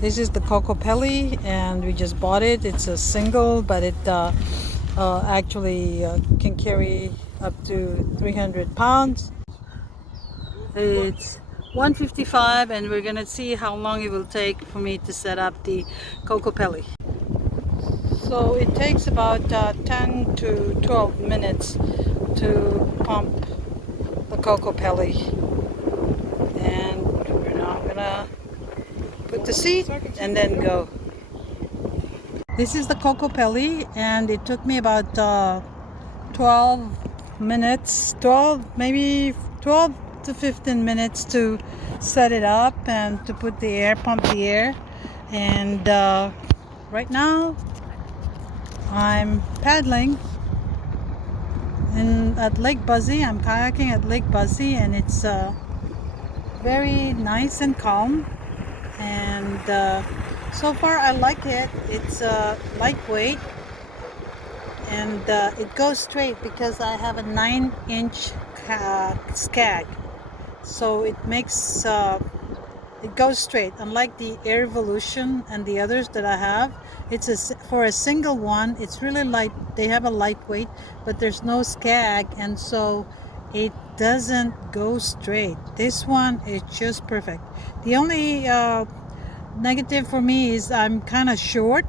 This is the kokopelli, and we just bought it. It's a single, but it actually can carry up to 300 pounds. It's 155, and we're gonna see how long it will take for me to set up the kokopelli. So it takes about 10 to 12 minutes to pump the kokopelli, and we're now gonna put the seat and then go. This is the kokopelli, and it took me about 12 minutes, 12 to 15 minutes to set it up and to put the air, pump the air. And right now I'm paddling at Lake Buzzy. I'm kayaking at Lake Buzzy, and it's very nice and calm. And so far I like it. It's lightweight, and it goes straight because I have a 9-inch skag, so it makes it goes straight, unlike the Air Evolution and the others that I have. It's for a single one, it's really light. They have a lightweight, but there's no skag, and so it doesn't go straight. This one is just perfect. The only negative for me is I'm kind of short,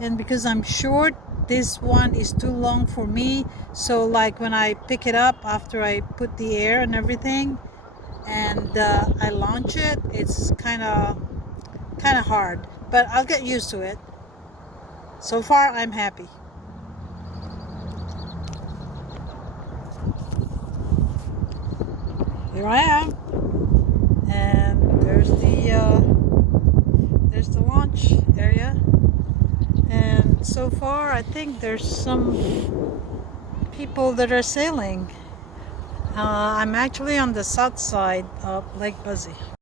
and because I'm short, this one is too long for me. So like when I pick it up after I put the air and everything, and I launch it, it's kind of hard, but I'll get used to it. So far I'm happy. Here I am, and there's the launch area. And so far I think there's some people that are sailing. I'm actually on the south side of Lake Buzzy.